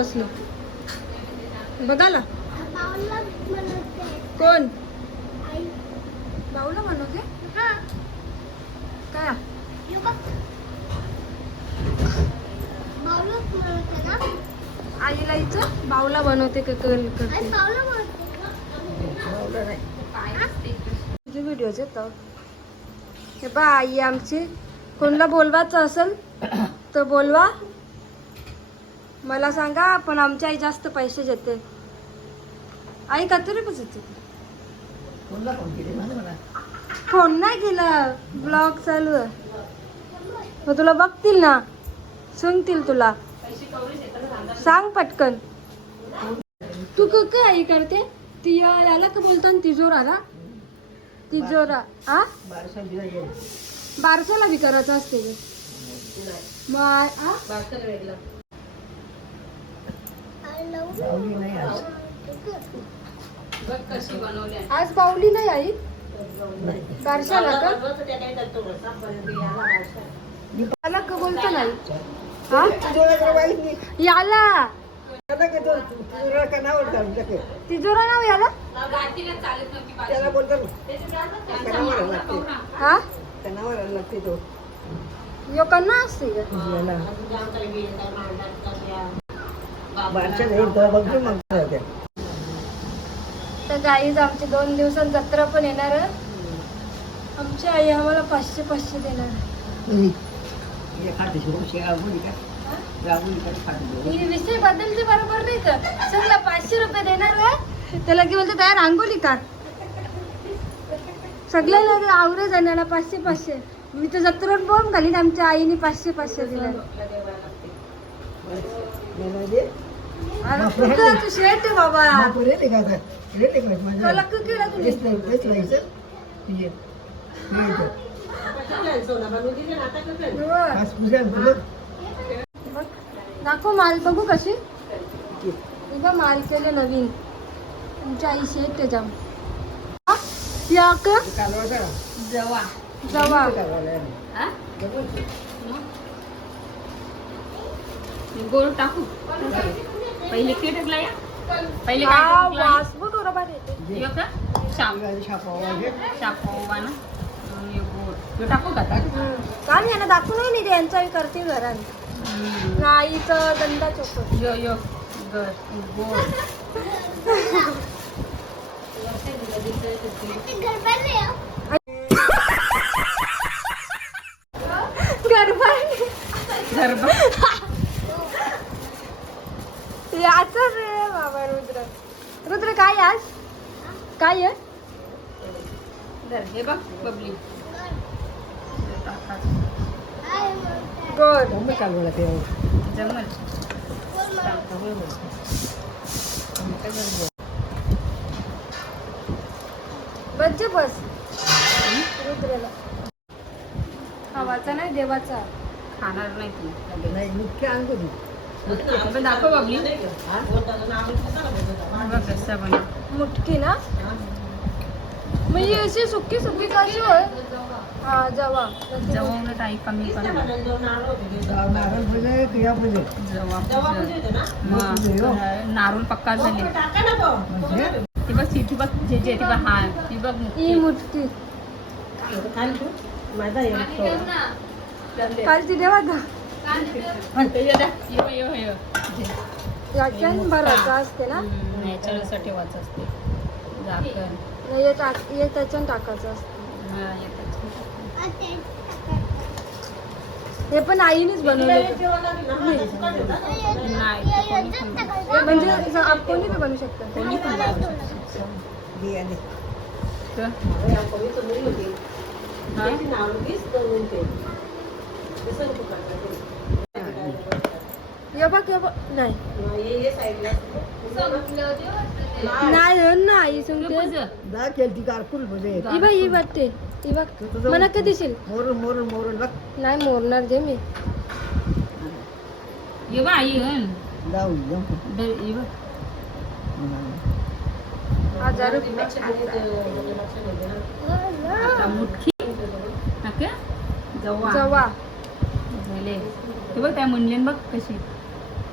बसले. बघाला. कोण? बाऊला बनवते? काय? आईला इथं? बाऊला बनवते का कल करते? तुझे व्हिडिओज येतात. हे बा आई आमची. कोणला बोलवायचं असेल तर बोलवा. मला सांगा पण आमची आई जास्त पैसे देते. आई तरी येते फोन नाही केला. ब्लॉग चालू आहे. मग तुला बघतील ना. सांगतील तुला. सांग पटकन. तू क काय आई करते? ती याला का बोलतात तिजोराला? तिजोरा. आ? बारसाला बी करायचं असते. मग आ- आ? बघ आज बावली नाही आई बारशाला का याला का बोलतो नाही हा याला तिजोरा नाव याला गाठीला चालत नव्हती बाजू. हा यो कन्ना असते का? तर गाईज आमची दोन दिवसात जत्रा पण येणार. आमची आई आम्हाला पाचशे पाचशे देणार विषय बदलते बरोबर नाही का? सगळं पाचशे रुपये देणार त्याला की बोलते तयार रांगोली का सगळ्याला आवरे जाण्याला पाचशे पाचशे. मी तर जत्रेवर बॉम्ब घालीन आमच्या आईने पाचशे पाचशे दिला. बाबा? कलक केला तुम्ही. हो. बघ. दाखव माल बघू कशी. बघा माल केले नवीन. तुमच्या आई शेट त्याच्या हा? या का? जवा. जवा. हा? गोळ टाकू. पहिले केटकला या. पहिले काय या? यो का शाप शापोवा ना? आणि यो गोड. यो टाकू का हम्म. का नाही यांना यांचा करते घरात. हम्म. आईचं दंडा चोपट यो यो. ग- गोड. गरबा गरबा याच रे बाबा रुद्र रुद्र काय आज? काय आहे? धर, हे बघ बबली. गोड. जमल बच्चे बस रुद्रला. हवाचा नाही देवाचा. खाणार नाही तू. पण दाखव बबली कसा बनव मुटकी ना म्हणजे अशी सुकी सुकी कशी होय हा जवा। जवळ काही कमी पण नारळ पक्का झाली। ती. बघ ती बघ जे जे ती बघ हा ती बघ ही मुटकी कालची देवा का याच्यान भरायचा असते ना? याच्यासाठी वाच असते. झाकण नाही, हे टाक हे त्याच्यान टाकायचं असतं. हा, पण आईनेच बनवलं नाही म्हणजे असं आप- कोणी पण बनवू शकतं. कोणी पण बनवू शकतं. तर- हा? हे बघ हे बघ. नाही. नाही. ही? बघ बघते बघ मला कधी दिसेल? मोरून मोरून मोरून बघ. नाही मोरणार दे मी. बघ आई. जाऊ जाऊ. द- बघ. हजार रुपये. आता मुटकी का? जवा जवा. झाले. ते बघ त्या म्हणलेन बघ कशी.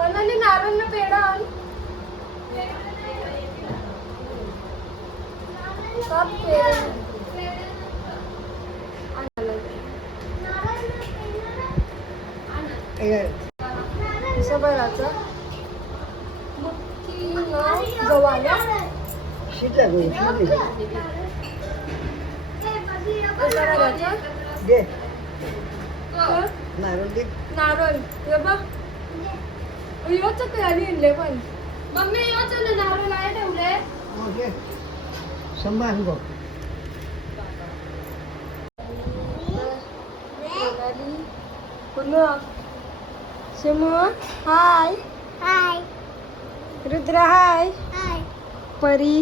नारळ पेढा आण. पेढे. न जवा ना शिजला गं, शिजले. कसं बघायचं दे. तर नारळ दे. नारळ. हे बघ. योच काय आणि आणले पण मम्मी योच ना नारळ आहे ठेवले दे संभान गो सिमू हाय. हाय. रुद्र हाय. हाय. परी.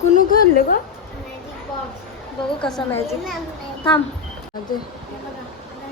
कुणू घडले ग? बघू कसा मॅजिक मॅजिक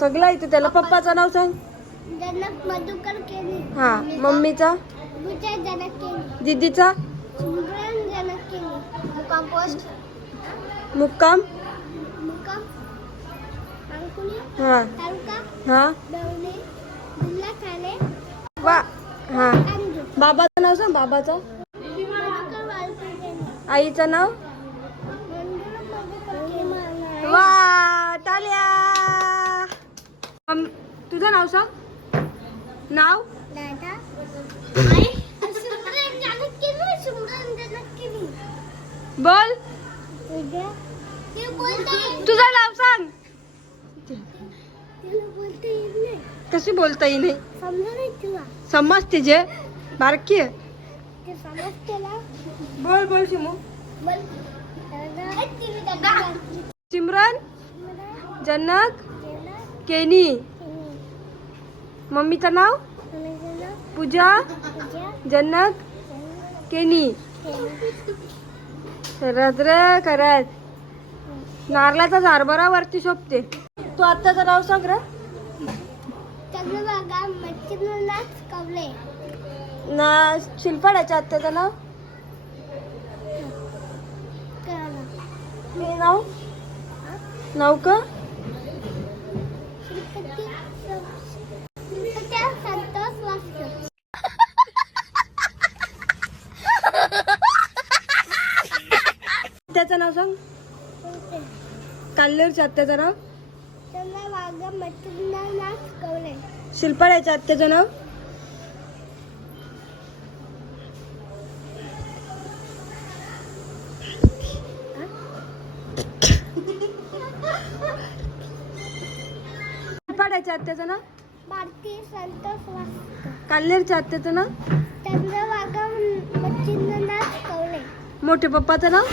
सगळं इथे त्याला पप्पाचं नाव सांग. जनक मधुकर केली. हा मम्मीचा? जनक दीदीचा? सुमरन जनक केली. मुकाम पोस्ट. मुक्काम? मुकाम अंकुली हा. तालुका? हा. दवणे जिल्हा ठाणे? वा हा. बाबाचं नाव सांग बाबाचं. आईचं नाव? वा टाल्या तुझं नाव सांग. नाव? बोल. तुझं? नाव सांग. कशी बोलता येईल नाही? समजा नाही तुला? समज तिचे बारकी समजते बोल बोल शिमू. सिमरन. जनक. केनी? मम्मीचं नाव? पूजा? जनक? केनी? करत रे करत नारळाचा झारभरा वरती शोभते. तू आत्ताचं नाव सांग रे. ना शिल्पाड्याच्या आत्याचं नाव? नाव? नाव का? त्याचं नाव सांग. काल्लेरच्या आत्याचं नाव. शिल्पाड्याच्या आत्याचं नाव. शिल्पाड्याच्या आत्याचं नाव. भारती संतोष काल्लेरच्या आत्याचं नाव. मोठे पप्पाचं नाव.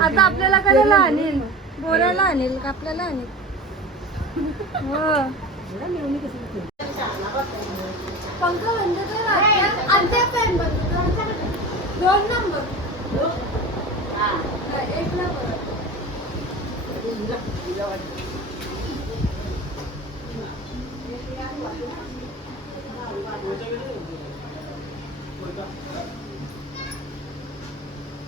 आता आपल्याला कशाला आणील. बोराला आणील का आपल्याला आणील. हो. पंखा बंद कर आत्या- आत्या fan बंद कर. दोन नंबर एक नंबर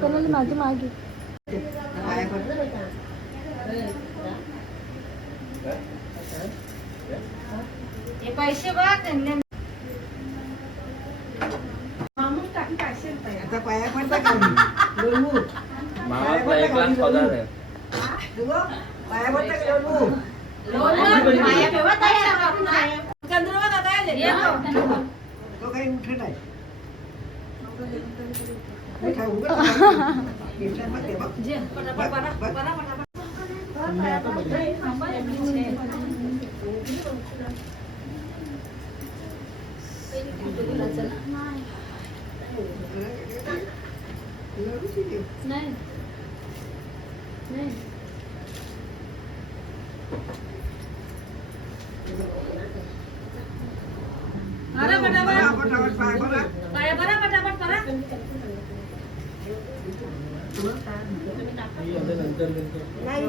कोणाला माझी मागे. पैसे बघ आता. मामाचा एक लाख पगार आहे का लोणू? तो काही उठे नाही मी काय उघड नाही. घेतल्यामध्ये बघ. बघ, बघ. लोणूची दे. फटाफट पाया पडा. नाही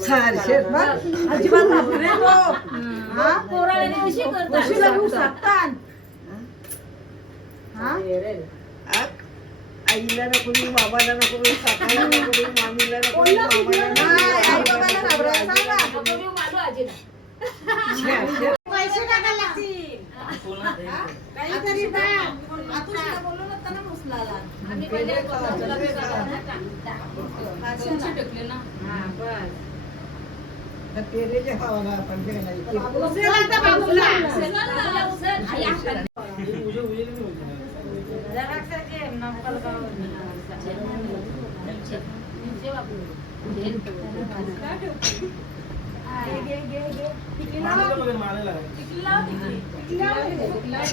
सारशे अजिबात घाबरू नको. उशीला घेऊ शकतात आईला नको बाबाला नको काकाला नको मामीला नको आई बाबाला छे. पैसे टाकायला लागतील. काहीतरी बोललो नव्हतं ना मुसलाला. तर पेरेच्या खावाला आपण ते नाही.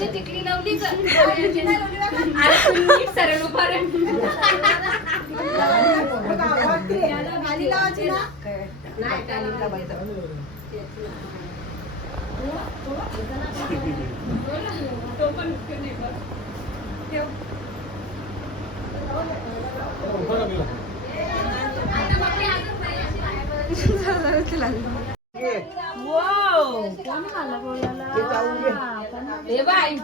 टिकली लावली सरळ उभा खाली लावायची ना नाही, काय लावायचं. ये, हे बाय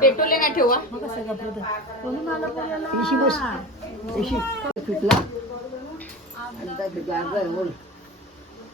पेटोले ना ठेवा. पिटला. आता ते गारवा आहे, बोल.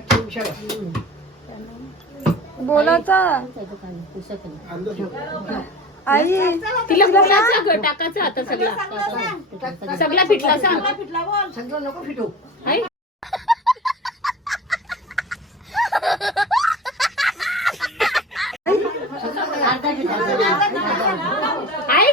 ठेव, शाबास. बोलाचा आई तिला बोलायचं ग टाकायचं आता सगळा. सगळा पिठला सांग. सगळं नको फिटू हाय? हाय?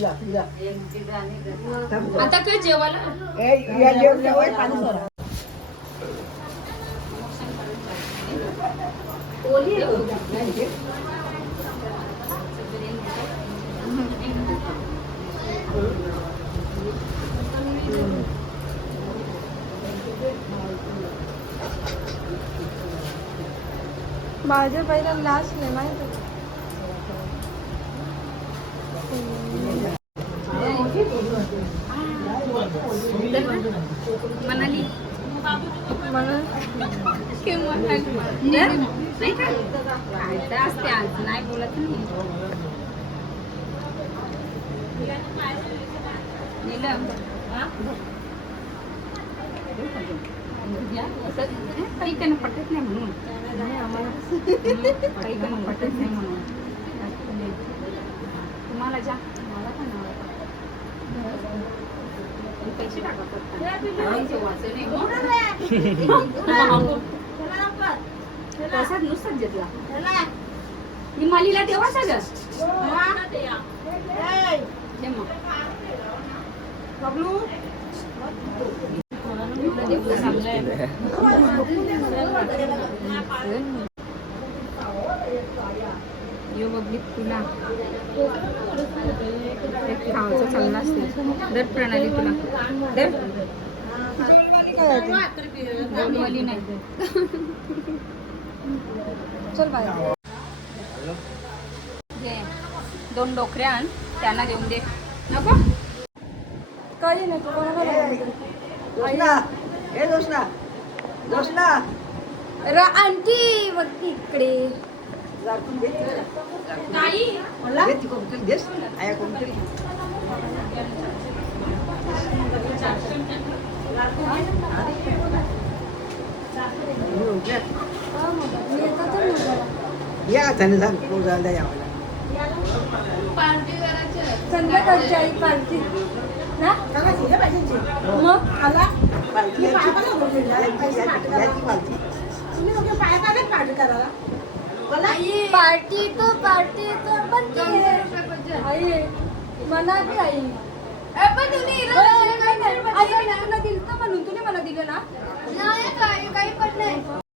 बघा हिला, हिला. आता काय जेवायला ए, या जेवण जेवाय पाणी सोडा. माझ्या पहिला लास्ट नाही माहिती मनाली म्हणून के मनाली नाही का? काय असते आज नाही बोलत नाही नीलम. या, काही काही पटत नाही म्हणून. काही काही पटत नाही म्हणून. तुम्हाला जा. मला पण पैसे टाका फक्त. आईचे वाचन आहे मग. प्रसाद नुसताच घेतला. निमालीला तेव्हा सगळं. यो बघली तुला एक खावायचं चाललं असते दर प्रणाली तुला. दर. गोडवाली नाही. चल बाय. घे. दोन डोकऱ्या आण त्यांना देऊन दे. नको. काही नाही तू कोणाला बोलते? जोशना. रा इकडे. झाकून दे. नाही. दे ती कोणतरी देस. आया कोणतरी. मी या हाताने सांग पोजायला द्या आम्हाला संध्याकाळची आई पार्टी ना मग आला. यायची पालखी. पार्टी तो पार्टी तो पण आई मना बी आई पण तुम्ही म्हणून तुम्ही मला दिलं ना काही काही पण नाही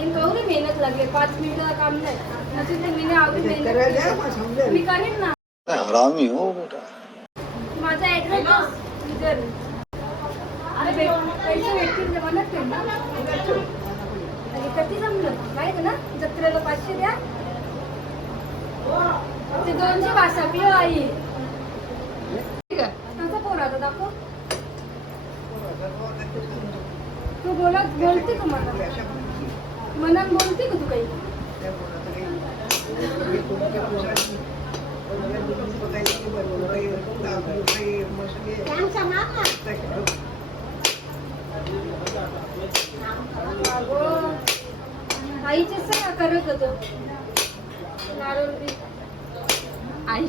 इन कवरी मेहनत लागले? पाच मिनिटं काम नाही. नसेल तर मी आवडी ते मेहनत. मी करेन ना. हरामी हो बेटा. माझा ऍड्रेस विचार. अरे भेट- पैसे भेटतील नाही ना. आणि कधी जमलं माहीत ना? जत्रेला पाचशे द्या. ते दोनशे वासापी हो आई. ठीक आहे. कसा पोर आता दाखव. तू बोलत बोलते का मला मनात बोलते का तू काही? अगं, आईचे सगळं करत होत. आई.